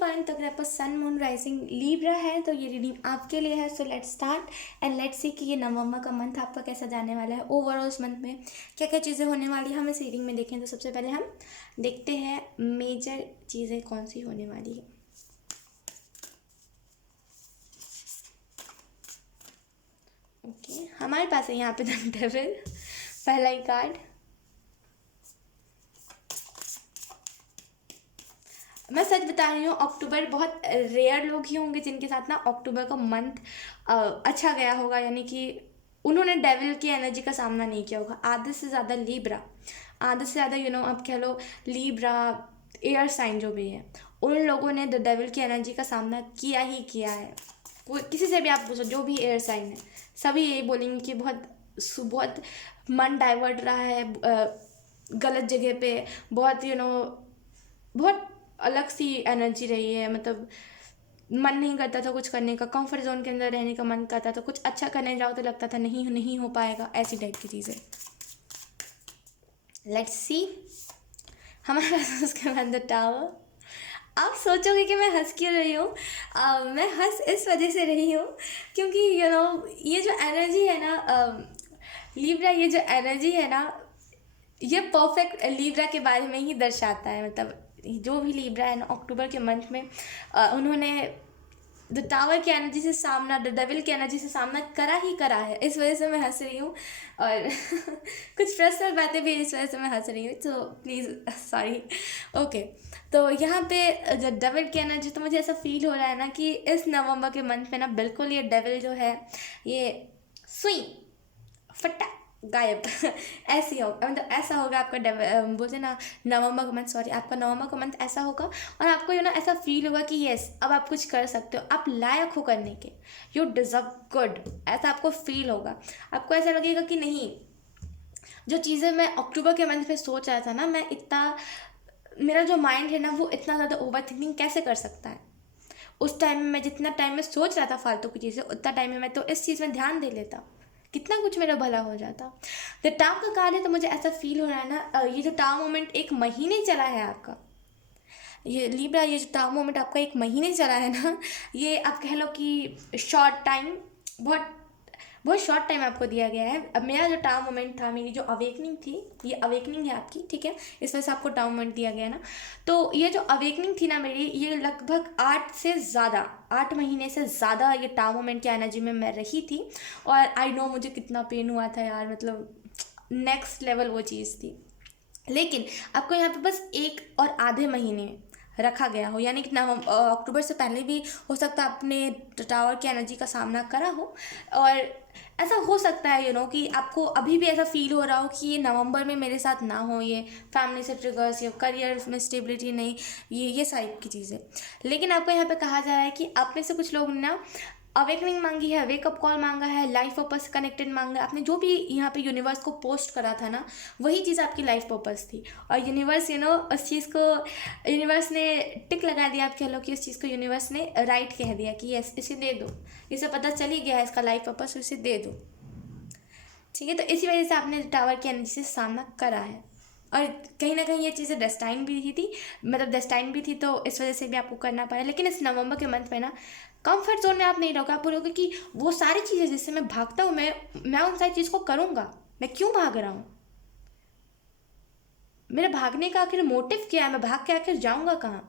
Fun. तो अगर आपका सन मून राइजिंग लीब्रा है तो ये रीडिंग आपके लिए है। So let's start and let's see कि ये नवंबर का मंथ आपका कैसा जाने वाला है। ओवरऑल इस मंथ में क्या क्या चीज़ें होने वाली है हम इस रीडिंग में देखें। तो सबसे पहले हम देखते हैं मेजर चीज़ें कौन सी होने वाली है। ओके, हमारे पास है यहाँ पे द डेविल, पहला ही कार्ड। मैं सच बता रही हूँ, अक्टूबर बहुत रेयर लोग ही होंगे जिनके साथ ना अक्टूबर का मंथ अच्छा गया होगा, यानी कि उन्होंने डेविल की एनर्जी का सामना नहीं किया होगा। आधे से ज़्यादा लीब्रा, आधे से ज़्यादा आप कह लो लीब्रा एयर साइन जो भी है, उन लोगों ने द डेविल की एनर्जी का सामना किया ही किया है। कोई किसी से भी आप पूछो जो भी एयर साइन है, सभी यही बोलेंगे कि बहुत मन डाइवर्ट रहा है गलत जगह पे, बहुत बहुत अलग सी एनर्जी रही है। मतलब मन नहीं करता था कुछ करने का, कंफर्ट जोन के अंदर रहने का मन करता था, कुछ अच्छा करने जाओ तो लगता था नहीं नहीं हो पाएगा, ऐसी टाइप की चीज़ें। लेट्स सी हमारे पास उसके बाद द टावर। आप सोचोगे कि मैं हंस क्यों रही हूँ। मैं हंस इस वजह से रही हूँ क्योंकि ये जो एनर्जी है ना लीब्रा, ये जो एनर्जी है ना, ये परफेक्ट लीब्रा के बारे में ही दर्शाता है। मतलब जो भी लीब्रा है ना अक्टूबर के मंथ में उन्होंने द टावर की एनर्जी से सामना, द डेविल की एनर्जी से सामना करा ही करा है। इस वजह से मैं हंस रही हूँ और कुछ पर्सनल बातें भी इस वजह से मैं हंस रही हूँ, तो प्लीज़ सॉरी। ओके, तो यहाँ पे द डेविल की एनर्जी, तो मुझे ऐसा फील हो रहा है ना कि इस नवंबर के मंथ में ना बिल्कुल ये डेविल जो है ये सुई फटा गायब ऐसी होगा। मतलब ऐसा होगा आपका बोलते ना नवंबर का मंथ, सॉरी आपका नवंबर का मंथ ऐसा होगा और आपको ऐसा फील होगा कि यस अब आप कुछ कर सकते हो, आप लायक हो करने के, यू डिजर्व गुड, ऐसा आपको फील होगा। आपको ऐसा लगेगा कि नहीं, जो चीज़ें मैं अक्टूबर के मंथ में सोच रहा था ना, मैं इतना, मेरा जो माइंड है ना वो इतना ज़्यादा ओवर थिंकिंग कैसे कर सकता है। उस टाइम में मैं जितना टाइम में सोच रहा था फालतू की चीज़ें, उतना टाइम में मैं तो इस चीज़ में ध्यान दे लेता, कितना कुछ मेरा भला हो जाता। द टाव का कार्ड है तो मुझे ऐसा फील हो रहा है ना, ये जो टाव मोमेंट एक महीने चला है आपका, ये लीब्रा, ये जो टाव मोमेंट आपका एक महीने चला है ना, ये आप कह लो कि शॉर्ट टाइम, बहुत बहुत शॉर्ट टाइम आपको दिया गया है। अब मेरा जो टाव मोमेंट था, मेरी जो अवेकनिंग थी, ये अवेकनिंग है आपकी, ठीक है, इस वजह से आपको टाव मोमेंट दिया गया है ना। तो ये जो अवेकनिंग थी ना मेरी, ये लगभग 8 महीने से ज़्यादा ये टाव मोमेंट की एनर्जी में मैं रही थी। और आई नो मुझे कितना पेन हुआ था यार, मतलब नेक्स्ट लेवल वो चीज़ थी। लेकिन आपको यहाँ पे बस 1 और आधे महीने रखा गया हो, यानी कि अक्टूबर से पहले भी हो सकता है आपने टावर की एनर्जी का सामना करा हो। और ऐसा हो सकता है कि आपको अभी भी ऐसा फील हो रहा हो कि ये नवंबर में मेरे साथ ना हो, ये फैमिली से ट्रिगर्स, ये करियर में स्टेबिलिटी नहीं, ये सारी की चीज़ें। लेकिन आपको यहाँ पे कहा जा रहा है कि आप में से कुछ लोग ना अवेकनिंग मांगी है, वेकअप कॉल मांगा है, लाइफ पर्पस से कनेक्टेड मांगा है। आपने जो भी यहाँ पे यूनिवर्स को पोस्ट करा था ना, वही चीज़ आपकी लाइफ पर्पस थी। और यूनिवर्स उस चीज़ को, यूनिवर्स ने टिक लगा दिया, आप कह लो कि उस चीज़ को यूनिवर्स ने राइट कह दिया कि यस इसे दे दो, इसे पता चल ही गया है इसका लाइफ पर्पस, इसे दे दो, ठीक है। तो इसी वजह से आपने टावर की एनर्जी से सामना करा है। और कहीं ना कहीं ये चीज़ें डेस्टाइन भी थी, मतलब डेस्टाइन भी थी, तो इस वजह से भी आपको करना पड़ा। लेकिन इस नवंबर के मंथ में ना कंफर्ट जोन में आप नहीं रहोगे। आप बोलोगे कि वो सारी चीज़ें जिससे मैं भागता हूँ, मैं उन सारी चीज़ को करूँगा, मैं क्यों भाग रहा हूँ, मेरे भागने का आखिर मोटिव क्या है, मैं भाग के आखिर जाऊँगा कहाँ,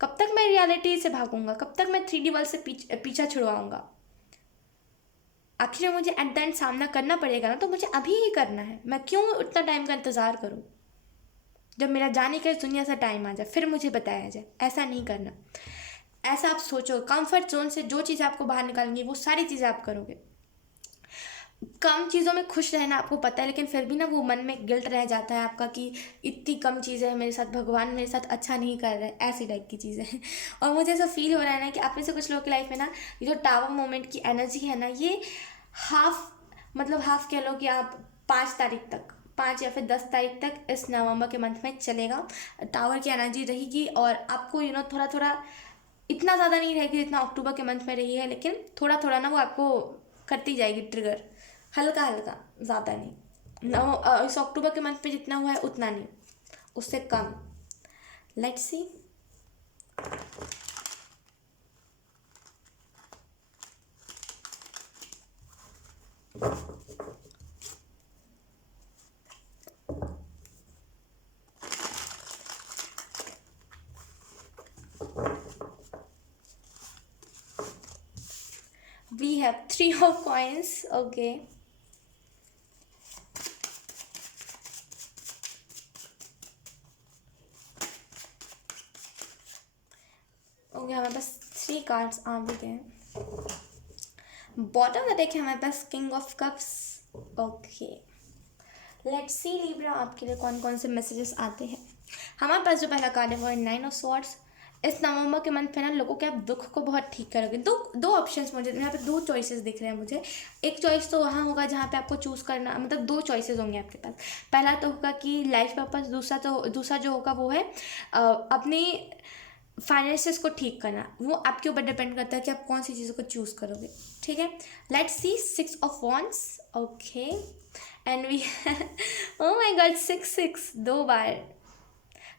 कब तक मैं रियलिटी से भागूंगा, कब तक मैं 3D वर्ल्ड से पीछा छुड़वाऊँगा। आखिर मुझे एट द एंड सामना करना पड़ेगा ना, तो मुझे अभी ही करना है। मैं क्यों उतना टाइम का इंतज़ार करूँ, जब मेरा जाने का दुनिया सा टाइम आ जाए फिर मुझे बताया जाए। ऐसा नहीं करना, ऐसा आप सोचो। कंफर्ट जोन से जो चीज़ आपको बाहर निकालेंगी वो सारी चीज़ें आप करोगे। कम चीज़ों में खुश रहना आपको पता है, लेकिन फिर भी ना वो मन में गिल्ट रह जाता है आपका कि इतनी कम चीज़ें हैं मेरे साथ, भगवान मेरे साथ अच्छा नहीं कर रहा है, ऐसी टाइप की चीज़ें हैं। और मुझे ऐसा फील हो रहा है ना कि आप में से कुछ लोगों की लाइफ में ना ये जो टावर मोमेंट की एनर्जी है ना, ये हाफ कह लो कि आप 5 तारीख तक, 5 या फिर 10 तारीख तक इस नवंबर के मंथ में चलेगा। टावर की एनर्जी रहेगी और आपको थोड़ा थोड़ा, इतना ज़्यादा नहीं रहेगी जितना अक्टूबर के मंथ में रही है, लेकिन थोड़ा थोड़ा ना वो आपको करती जाएगी ट्रिगर, हल्का हल्का, ज़्यादा नहीं। इस अक्टूबर के मंथ में जितना हुआ है उतना नहीं, उससे कम। Let's see We have 3 of coins. Okay. Okay, हमारे पास 3 कार्ड्स आ भी गए। बॉटम का देखें हमारे पास king of cups. Okay, let's see Libra आपके लिए कौन कौन से मैसेजेस आते हैं। हमारे पास जो पहला कार्ड है वो है 9 of Swords। इस नवंबर के मंथ पे ना लोगों के आप दुख को बहुत ठीक करोगे। दो ऑप्शंस मुझे यहाँ पे 2 चॉइसेस दिख रहे हैं मुझे। एक चॉइस तो वहाँ होगा जहाँ पे आपको चूज़ करना, मतलब 2 चॉइसेस होंगे आपके पास। पहला तो होगा कि लाइफ पर्पस, दूसरा जो होगा वो है अपनी फाइनेंसेस को ठीक करना। वो आपके ऊपर डिपेंड करता है कि आप कौन सी चीज़ों को चूज़ करोगे। ठीक है, let's see 6 of Wands। Okay, and V oh my God, 6 2 bar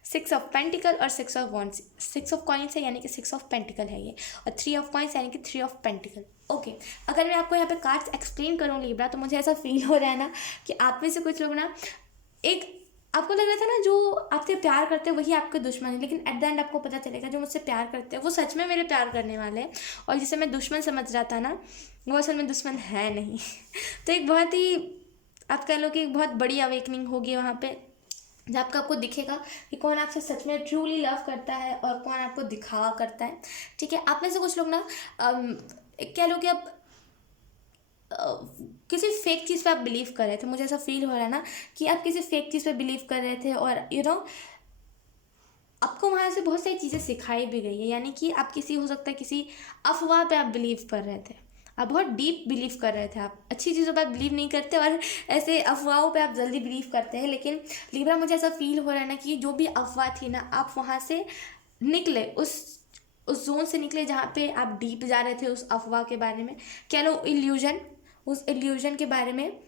6 of Pentacle और 6 of Wands। 6 of Coins है यानी कि 6 of Pentacle है ये, और 3 of Coins यानी कि 3 of Pentacle। ओके, अगर मैं आपको यहाँ पे कार्ड्स एक्सप्लेन करूँ लिब्रा, तो मुझे ऐसा फील हो रहा है ना कि आप में से कुछ लोग ना, एक आपको लग रहा था ना जो आपसे प्यार करते हैं वही आपके दुश्मन है, लेकिन एट द एंड आपको पता चलेगा जो मुझसे प्यार करते हैं वो सच में मेरे प्यार करने वाले हैं, और जिसे मैं दुश्मन समझ रहा था ना वो असल में दुश्मन है नहीं। तो एक बहुत ही, आप कह लो कि एक बहुत बड़ी अवेकनिंग होगी वहाँ पे, जब आपको दिखेगा कि कौन आपसे सच में ट्रूली लव करता है और कौन आपको दिखावा करता है। ठीक है, आप में से कुछ लोग ना कह लो कि आप किसी फेक चीज़ पे आप बिलीव कर रहे थे। मुझे ऐसा फील हो रहा है ना कि आप किसी फेक चीज़ पे बिलीव कर रहे थे, और आपको वहाँ से बहुत सारी चीज़ें सिखाई भी गई है। यानी कि आप किसी, हो सकता है किसी अफवाह पे आप बिलीव कर रहे थे, आप बहुत डीप बिलीव कर रहे थे, आप अच्छी चीज़ों पे आप बिलीव नहीं करते और ऐसे अफवाहों पे आप जल्दी बिलीव करते हैं। लेकिन लिब्रा, मुझे ऐसा फील हो रहा है ना कि जो भी अफवाह थी ना, आप वहाँ से निकले, उस जोन से निकले जहाँ पे आप डीप जा रहे थे उस अफवाह के बारे में, कह लो इल्यूजन, उस इल्यूजन के बारे में।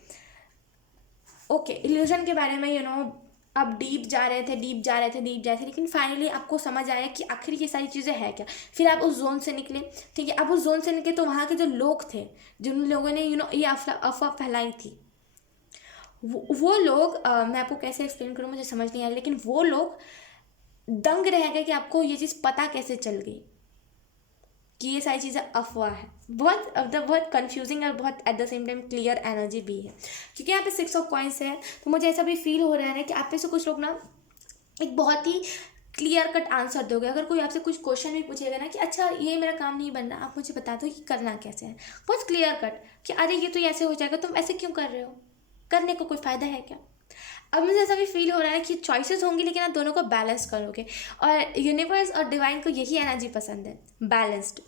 ओके, इल्यूजन के बारे में आप डीप जा रहे थे, लेकिन फाइनली आपको समझ आया कि आखिर ये सारी चीज़ें हैं क्या। फिर आप उस जोन से निकले। ठीक है, आप उस जोन से निकले तो वहाँ के जो लोग थे, जिन लोगों ने ये अफवाह फैलाई थी, वो लोग मैं आपको कैसे एक्सप्लेन करूँ मुझे समझ नहीं आया, लेकिन वो लोग दंग रह गए कि आपको ये चीज़ पता कैसे चल गई कि ये सारी चीज़ें अफवाह है। बहुत कंफ्यूजिंग और बहुत at the same time clear energy भी है, क्योंकि यहाँ पे 6 of Coins है। तो मुझे ऐसा भी फील हो रहा है ना कि आप में से कुछ लोग ना एक बहुत ही क्लियर कट आंसर दोगे। अगर कोई आपसे कुछ क्वेश्चन भी पूछेगा ना कि अच्छा ये मेरा काम नहीं बन रहा, आप मुझे बता दो कि करना कैसे है, बहुत क्लियर कट कि अरे ये तो ऐसे हो जाएगा, तुम ऐसे क्यों कर रहे हो, करने को कोई फ़ायदा है क्या। अब मुझे ऐसा भी फील हो रहा है कि चॉइसेस होंगी लेकिन आप दोनों को बैलेंस करोगे, और यूनिवर्स और डिवाइन को यही एनर्जी पसंद है, बैलेंस्ड।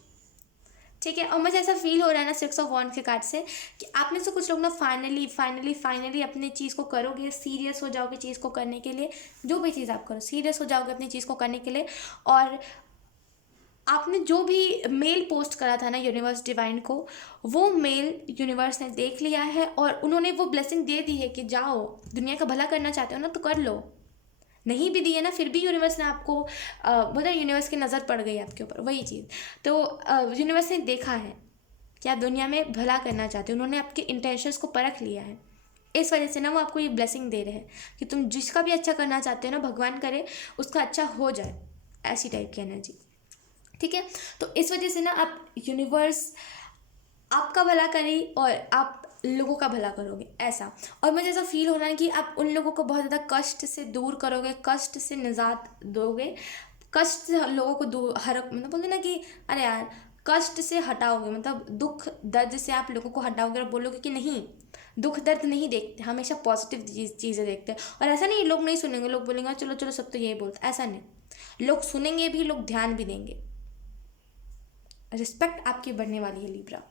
ठीक है, और मुझे ऐसा फील हो रहा है ना 6 of Wands के कार्ड से कि आप में से कुछ लोग ना फाइनली अपनी चीज़ को करोगे, सीरियस हो जाओगे चीज़ को करने के लिए। जो भी चीज़ आप करो, सीरियस हो जाओगे अपनी चीज़ को करने के लिए। और आपने जो भी मेल पोस्ट करा था ना यूनिवर्स डिवाइन को, वो मेल यूनिवर्स ने देख लिया है और उन्होंने वो ब्लेसिंग दे दी है कि जाओ, दुनिया का भला करना चाहते हो ना तो कर लो। नहीं भी दिए ना फिर भी यूनिवर्स ने आपको बोला, यूनिवर्स की नज़र पड़ गई आपके ऊपर, वही चीज़। तो यूनिवर्स ने देखा है कि आप दुनिया में भला करना चाहते हो, उन्होंने आपके इंटेंशंस को परख लिया है। इस वजह से ना वो आपको ये ब्लेसिंग दे रहे हैं कि तुम जिसका भी अच्छा करना चाहते हो ना, भगवान करे उसका अच्छा हो जाए, ऐसी टाइप की एनर्जी। ठीक है, तो इस वजह से ना आप यूनिवर्स आपका भला करे और आप लोगों का भला करोगे, ऐसा। और मुझे ऐसा फील हो रहा है कि आप उन लोगों को बहुत ज़्यादा कष्ट से दूर करोगे, कष्ट से निजात दोगे, कष्ट से लोगों को दूर, हर मतलब बोलते ना कि अरे यार कष्ट से हटाओगे, मतलब दुख दर्द से आप लोगों को हटाओगे और बोलोगे कि नहीं, दुख दर्द नहीं देखते, हमेशा पॉजिटिव चीज़ें देखते हैं। और ऐसा नहीं लोग नहीं सुनेंगे, लोग बोलेंगे चलो चलो सब तो यही बोलते, ऐसा नहीं, लोग सुनेंगे भी, लोग ध्यान भी देंगे। रिस्पेक्ट आपकी बढ़ने वाली है लिब्रा।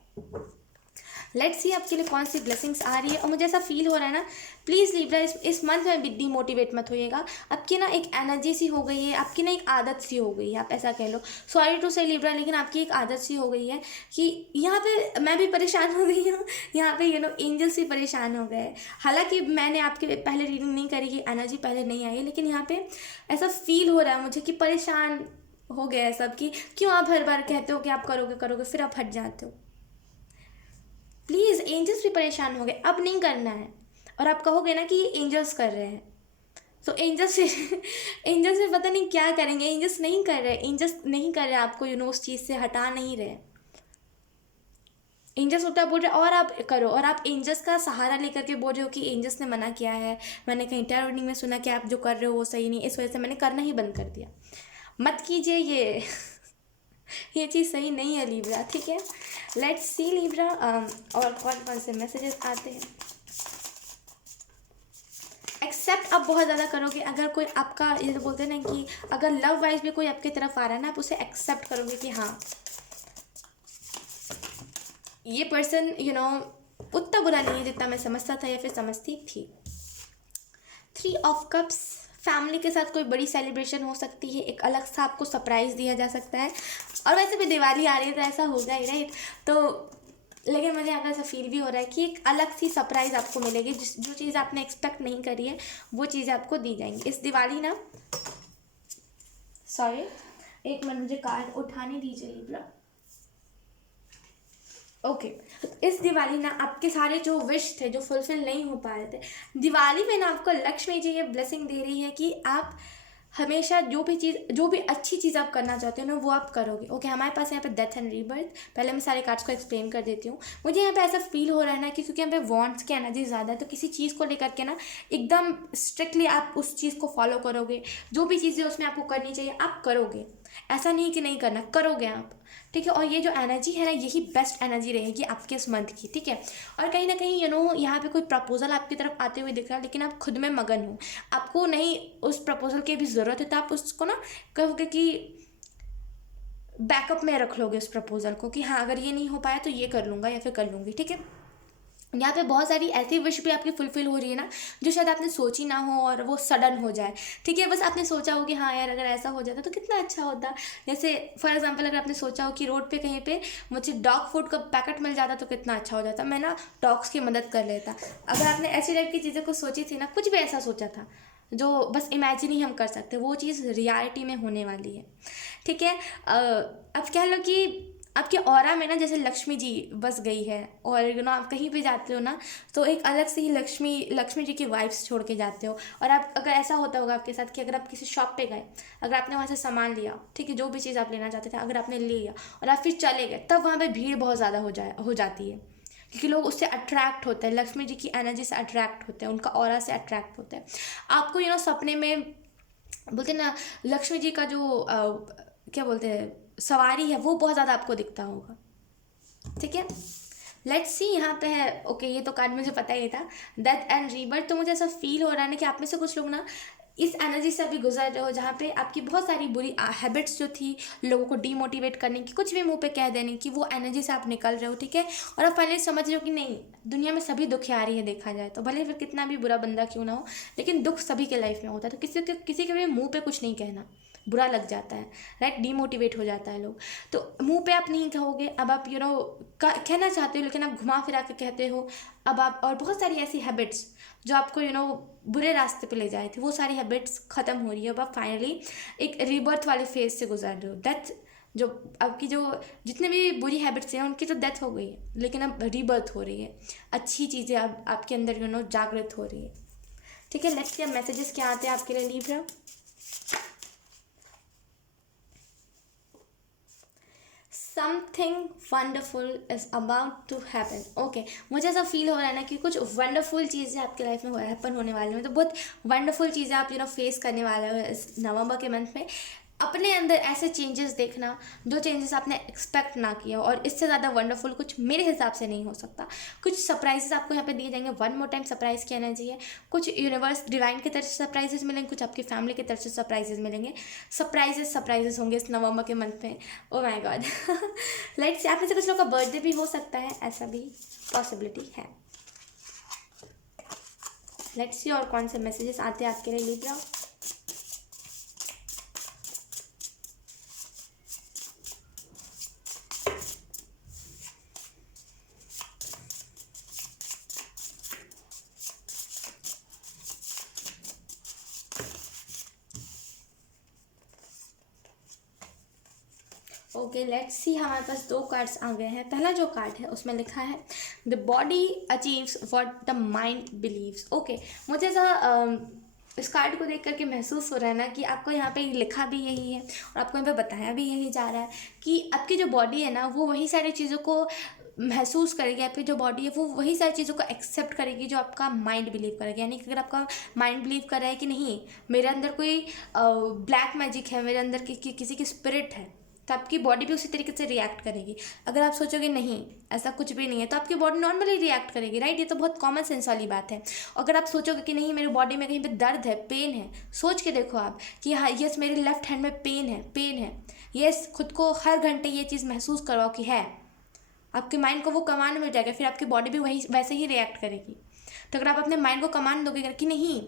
लेट्स सी आपके लिए कौन सी ब्लेसिंग्स आ रही है। और मुझे ऐसा फील हो रहा है ना, प्लीज़ लिब्रा इस मंथ में भी डीमोटिवेट मत होइएगा। आपकी ना एक एनर्जी सी हो गई है, आपकी ना एक आदत सी हो गई है, आप ऐसा कह लो, सॉरी टू से लिब्रा, लेकिन आपकी एक आदत सी हो गई है कि यहाँ पे मैं भी परेशान हो गई हूँ, यहाँ पे एंजल्स भी परेशान हो गए। हालांकि मैंने आपके पहले रीडिंग नहीं करी कि एनर्जी पहले नहीं आई है, लेकिन यहाँ पे ऐसा फील हो रहा है मुझे कि परेशान हो गया है सब, कि क्यों आप हर बार कहते हो कि आप करोगे करोगे, फिर आप हट जाते हो। प्लीज़, एंजल्स भी परेशान हो गए, अब नहीं करना है। और आप कहोगे ना कि ये एंजल्स कर रहे हैं, तो एंजल्स एंजल्स से पता नहीं क्या करेंगे। एंजल्स नहीं कर रहे, एंजल्स नहीं कर रहे आपको उस चीज़ से हटा नहीं रहे। एंजल्स उल्टा बोल रहे और आप करो, और आप एंजल्स का सहारा लेकर के बोल रहे हो कि एंजल्स ने मना किया है, मैंने कहीं टैरो रीडिंग में सुना कि आप जो कर रहे हो वो सही नहीं, इस वजह से मैंने करना ही बंद कर दिया। मत कीजिए ये ये चीज़ सही नहीं है लिब्रा, ठीक है। लेट्स सी लिब्रा और कौन कौन से मैसेजेस आते हैं। एक्सेप्ट आप बहुत ज़्यादा करोगे, अगर कोई आपका, ये तो बोलते हैं ना कि अगर लव वाइज भी कोई आपकी तरफ आ रहा है ना, आप उसे एक्सेप्ट करोगे कि हाँ ये पर्सन उतना बुरा नहीं है जितना मैं समझता था या फिर समझती थी। 3 ऑफ कप्स, फैमिली के साथ कोई बड़ी सेलिब्रेशन हो सकती है, एक अलग सा आपको सरप्राइज़ दिया जा सकता है। और वैसे भी दिवाली आ रही है तो ऐसा होगा ही, राइट। तो लेकिन मुझे यहाँ ऐसा फील भी हो रहा है कि एक अलग सी सरप्राइज़ आपको मिलेगी, जो चीज़ आपने एक्सपेक्ट नहीं करी है वो चीज़ें आपको दी जाएंगी इस दिवाली ना। सॉरी, एक मिनट, मुझे कार्ड उठाने दीजिए लिब्रा। ओके, इस दिवाली ना आपके सारे जो विश थे जो फुलफिल नहीं हो पा रहे थे, दिवाली में ना आपको लक्ष्मी जी ये ब्लेसिंग दे रही है कि आप हमेशा जो भी अच्छी चीज़ आप करना चाहते हो ना वो आप करोगे। ओके, हमारे पास यहाँ पे डेथ एंड रीबर्थ, पहले मैं सारे कार्ड्स को एक्सप्लेन कर देती हूँ। मुझे यहाँ पे ऐसा फील हो रहा है ना कि क्योंकि यहाँ पे वॉन्ट्स की एनर्जी ज़्यादा है, तो किसी चीज़ को लेकर के ना एकदम स्ट्रिक्टली आप उस चीज़ को फॉलो करोगे, जो भी चीज़ें उसमें आपको करनी चाहिए आप करोगे, ऐसा नहीं कि नहीं करना, करोगे आप, ठीक है। और ये जो एनर्जी है ना यही बेस्ट एनर्जी रहेगी आपके इस मंथ की, ठीक है। और कहीं ना कहीं यहाँ पे कोई प्रपोजल आपकी तरफ आते हुए दिख रहा है, लेकिन आप खुद में मगन हो, आपको नहीं उस प्रपोजल की भी ज़रूरत है, तो आप उसको ना कहोगे कि बैकअप में रख लोगे उस प्रपोजल को कि हाँ अगर ये नहीं हो पाया तो ये कर लूँगा या फिर कर लूँगी, ठीक है। यहाँ पे बहुत सारी ऐसी विश भी आपकी फुलफिल हो रही है ना जो शायद आपने सोची ना हो और वो सडन हो जाए, ठीक है। बस आपने सोचा हो कि हाँ यार अगर ऐसा हो जाता तो कितना अच्छा होता। जैसे फॉर एग्जांपल अगर आपने सोचा हो कि रोड पे कहीं पे मुझे डॉग फूड का पैकेट मिल जाता तो कितना अच्छा हो जाता, मैं ना डॉग्स की मदद कर लेता। अगर आपने ऐसी टाइप की चीज़ें को सोची थी ना, कुछ भी ऐसा सोचा था जो बस इमेजिन ही हम कर सकते, वो चीज़ रियलिटी में होने वाली है, ठीक है। अब कह लो कि आपके ऑरा में ना जैसे लक्ष्मी जी बस गई है, और आप कहीं भी जाते हो ना तो एक अलग से ही लक्ष्मी जी की वाइब्स छोड़ के जाते हो। और आप अगर ऐसा होता होगा आपके साथ कि अगर आप किसी शॉप पे गए, अगर आपने वहाँ से सामान लिया, ठीक है, जो भी चीज़ आप लेना चाहते थे अगर आपने ले लिया और आप फिर चले गए, तब वहाँ पे भीड़ बहुत ज़्यादा हो जाती है, क्योंकि लोग उससे अट्रैक्ट होते हैं, लक्ष्मी जी की एनर्जी से अट्रैक्ट होते हैं, उनका ऑरा से अट्रैक्ट होते हैं। आपको सपने में बोलते हैं ना लक्ष्मी जी का जो क्या बोलते हैं सवारी है वो बहुत ज़्यादा आपको दिखता होगा, ठीक है। लेट्स सी यहाँ पे है। ओके, ये तो कार्ड मुझे पता ही था, डेथ एंड रीबर्थ। तो मुझे ऐसा फील हो रहा है ना कि आप में से कुछ लोग ना इस एनर्जी से अभी गुजर रहे हो जहाँ पे आपकी बहुत सारी बुरी हैबिट्स जो थी लोगों को डीमोटिवेट करने की, कुछ भी मुंह पे कह देने की, वो एनर्जी से आप निकल रहे हो, ठीक है। और आप फाइनली समझ रहे हो कि नहीं, दुनिया में सभी दुखियारी है देखा जाए तो, भले फिर कितना भी बुरा बंदा क्यों ना हो, लेकिन दुख सभी के लाइफ में होता है। तो किसी के भी मुँह पे कुछ नहीं कहना, बुरा लग जाता है, राइट, डीमोटिवेट हो जाता है लोग। तो मुंह पे आप नहीं कहोगे, अब आप कहना चाहते हो लेकिन आप घुमा फिरा के कहते हो। अब आप, और बहुत सारी ऐसी हैबिट्स जो आपको बुरे रास्ते पे ले जाए थे, वो सारी हैबिट्स ख़त्म हो रही है। अब आप फाइनली एक रीबर्थ वाले फेज से गुजर रहे हो। डेथ जो आपकी जो जितने भी बुरी हैबिट्स हैं उनकी तो डेथ हो गई है, लेकिन अब रीबर्थ हो रही है, अच्छी चीज़ें अब आपके अंदर जागृत हो रही है, ठीक है। लेट्स सी अब मैसेजेस क्या आते हैं आपके लिए Libra. Something wonderful is about to happen. Okay, मुझे ऐसा फील हो रहा है ना कि कुछ वंडरफुल चीज़ें आपके लाइफ में हैपन होने वाली हैं, तो बहुत वंडरफुल चीज़ें आप फेस करने वाले हो इस नवंबर के मंथ में। अपने अंदर ऐसे चेंजेस देखना जो चेंजेस आपने एक्सपेक्ट ना किया, और इससे ज़्यादा वंडरफुल कुछ मेरे हिसाब से नहीं हो सकता। कुछ सरप्राइजेस आपको यहाँ पे दिए जाएंगे, वन मोर टाइम सरप्राइज की एनर्जी है। कुछ यूनिवर्स डिवाइन की तरफ से सरप्राइजेस मिलेंगे, कुछ आपकी फैमिली की तरफ से सरप्राइजेस मिलेंगे। सरप्राइजेस होंगे इस नवंबर के मंथ में। ओ माय गॉड लेट्स, आप में से कुछ लोग का बर्थडे भी हो सकता है, ऐसा भी पॉसिबिलिटी है। लेट्स सी और कौन से मैसेजेस आते हैं आपके लिए लिब्रा। ओके, लेट्स सी, हमारे पास 2 कार्ड्स आ गए हैं। पहला जो कार्ड है उसमें लिखा है the body achieves what the mind believes. Okay, मुझे ऐसा इस कार्ड को देख करके महसूस हो रहा है ना कि आपको यहाँ पे लिखा भी यही है और आपको यहाँ पे बताया भी यही जा रहा है कि आपकी जो बॉडी है ना वो वही सारी चीज़ों को महसूस करेगी। आपकी जो बॉडी है वो वही सारी चीज़ों को एक्सेप्ट करेगी जो आपका माइंड बिलीव करेगा। यानी कि अगर आपका माइंड बिलीव कर रहा है कि नहीं मेरे अंदर कोई ब्लैक मैजिक है, मेरे अंदर किसी की स्पिरिट है, तो आपकी बॉडी भी उसी तरीके से रिएक्ट करेगी। अगर आप सोचोगे नहीं ऐसा कुछ भी नहीं है तो आपकी बॉडी नॉर्मली रिएक्ट करेगी, राइट। ये तो बहुत कॉमन सेंस वाली बात है। अगर आप सोचोगे कि नहीं मेरी बॉडी में कहीं पे दर्द है, पेन है, सोच के देखो आप कि हाँ यस मेरे लेफ्ट हैंड में पेन है, यस खुद को हर घंटे ये चीज़ महसूस करवाओ कि है, आपके माइंड को वो कमांड मिल जाएगा, फिर आपकी बॉडी भी वैसे ही रिएक्ट करेगी। तो अगर आप अपने माइंड को कमांड दोगे कि नहीं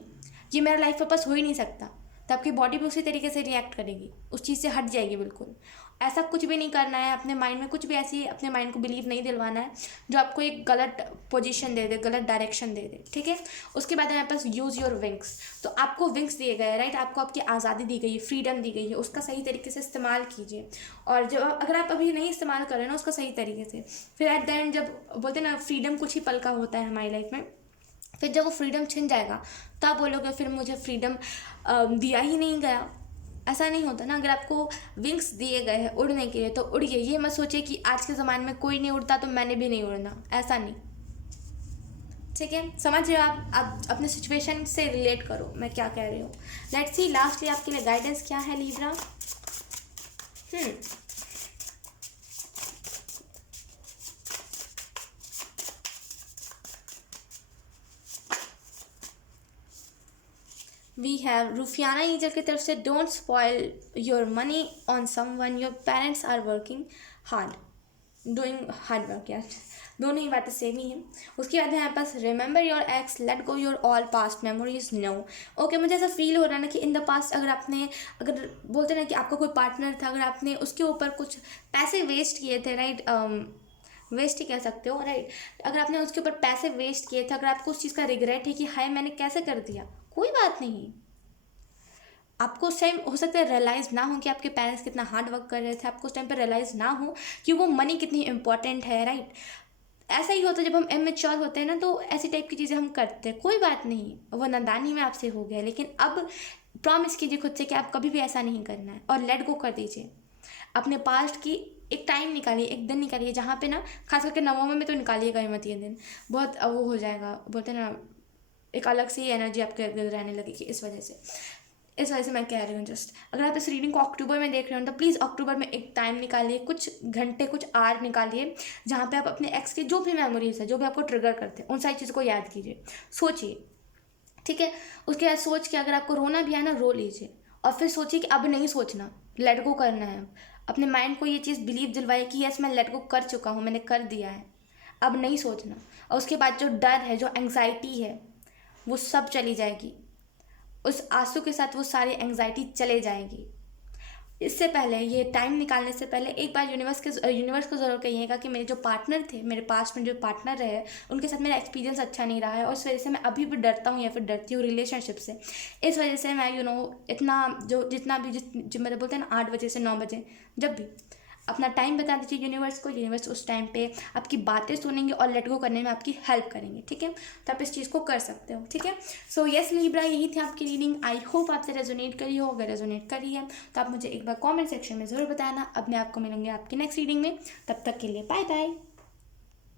ये मेरा लाइफ पर्पस हो ही नहीं सकता, तो आपकी बॉडी भी उसी तरीके से रिएक्ट करेगी, उस चीज़ से हट जाएगी बिल्कुल। ऐसा कुछ भी नहीं करना है, अपने माइंड में कुछ भी ऐसी अपने माइंड को बिलीव नहीं दिलवाना है जो आपको एक गलत पोजीशन दे दे, गलत डायरेक्शन दे दे, ठीक है। उसके बाद हमारे पास यूज़ योर विंग्स। तो आपको विंग्स दिए गए, राइट, आपको आपकी आज़ादी दी गई है, फ्रीडम दी गई है, उसका सही तरीके से इस्तेमाल कीजिए। और जो अगर आप अभी नहीं इस्तेमाल कर रहे ना उसका सही तरीके से, फिर एट द एंड जब बोलते हैं ना फ्रीडम कुछ ही पल का होता है हमारी लाइफ में, फिर जब वो फ्रीडम छिन जाएगा तो आप बोलोगे फिर मुझे फ्रीडम दिया ही नहीं गया। ऐसा नहीं होता ना। अगर आपको विंग्स दिए गए हैं उड़ने के लिए तो उड़िए। ये मत सोचिए कि आज के ज़माने में कोई नहीं उड़ता तो मैंने भी नहीं उड़ना, ऐसा नहीं, ठीक है। समझ रहे हो आप अपने सिचुएशन से रिलेट करो मैं क्या कह रही हूँ। लेट्स सी लास्टली आपके लिए गाइडेंस क्या है लिब्रा। वी हैव रूफियाना एंजल की तरफ से don't spoil your money on someone, your parents are working hard, doing hard work. यार दोनों ही बातें सेम ही हैं। उसके बाद है हमारे पास remember your ex, let go your all past memories no. Okay, मुझे ऐसा फील हो रहा है ना कि इन द पास्ट अगर बोलते ना कि आपका कोई पार्टनर था, अगर आपने उसके ऊपर कुछ पैसे वेस्ट किए थे, राइट, वेस्ट ही कह सकते हो, राइट। अगर आपने उसके ऊपर पैसे वेस्ट किए थे, अगर आपको उस चीज़ का रिग्रेट है कि हाय मैंने कैसे कर दिया, कोई बात नहीं। आपको उस टाइम हो सकता है रियलाइज़ ना हो कि आपके पेरेंट्स कितना हार्ड वर्क कर रहे थे, आपको उस टाइम पर रियलाइज़ ना हो कि वो मनी कितनी इंपॉर्टेंट है, राइट। ऐसा ही होता है जब हम इमेच्योर होते हैं ना, तो ऐसी टाइप की चीज़ें हम करते हैं। कोई बात नहीं, वो नादानी में आपसे हो गया, लेकिन अब प्रॉमिस कीजिए खुद से कि आप कभी भी ऐसा नहीं करना है और लेट गो कर दीजिए। अपने पास्ट की एक टाइम निकालिए, एक दिन निकालिए जहाँ पे ना, खास करके नवंबर में तो निकालिएगा ही मत ये दिन, बहुत वो हो जाएगा, बोलते हैं ना एक अलग सी एनर्जी आपके अंदर रहने लगेगी। इस वजह से मैं कह रही हूँ जस्ट, अगर आप इस रीडिंग को अक्टूबर में देख रहे हो तो प्लीज़ अक्टूबर में एक टाइम निकालिए, कुछ घंटे कुछ आवर निकालिए जहाँ पे आप अपने एक्स की जो भी मेमोरीज है, जो भी आपको ट्रिगर करते हैं, उन सारी चीज़ों को याद कीजिए, सोचिए, ठीक है। उसके बाद सोच के अगर आपको रोना भी है ना, रो लीजिए और फिर सोचिए कि अब नहीं सोचना, लेट गो करना है। अपने माइंड को ये चीज़ बिलीव दिलवाए कि यस मैं लेट गो कर चुका हूँ, मैंने कर दिया है, अब नहीं सोचना। और उसके बाद जो डर है, जो एंग्जाइटी है, वो सब चली जाएगी। उस आंसू के साथ वो सारी एंग्जाइटी चले जाएगी। इससे पहले, ये टाइम निकालने से पहले एक बार यूनिवर्स को ज़रूर कहिएगा कि मेरे जो पार्टनर थे, मेरे पास्ट में जो पार्टनर रहे, उनके साथ मेरा एक्सपीरियंस अच्छा नहीं रहा है और इस वजह से मैं अभी भी डरता हूँ या फिर डरती हूँ रिलेशनशिप से। इस वजह से मैं इतना जितना भी मतलब बोलते हैं ना 8 बजे से 9 बजे जब भी अपना टाइम बता दीजिए यूनिवर्स को, यूनिवर्स उस टाइम पे आपकी बातें सुनेंगे और लेट गो करने में आपकी हेल्प करेंगे, ठीक है। तो आप इस चीज़ को कर सकते हो, ठीक है। सो यस लिब्रा, यही थी आपकी रीडिंग। आई होप आपसे रेजोनेट करी हो। अगर रेजोनेट करी है तो आप मुझे एक बार कॉमेंट सेक्शन में ज़रूर बताना। अब मैं आपको मिलूंगी आपकी नेक्स्ट रीडिंग में, तब तक के लिए बाय बाय।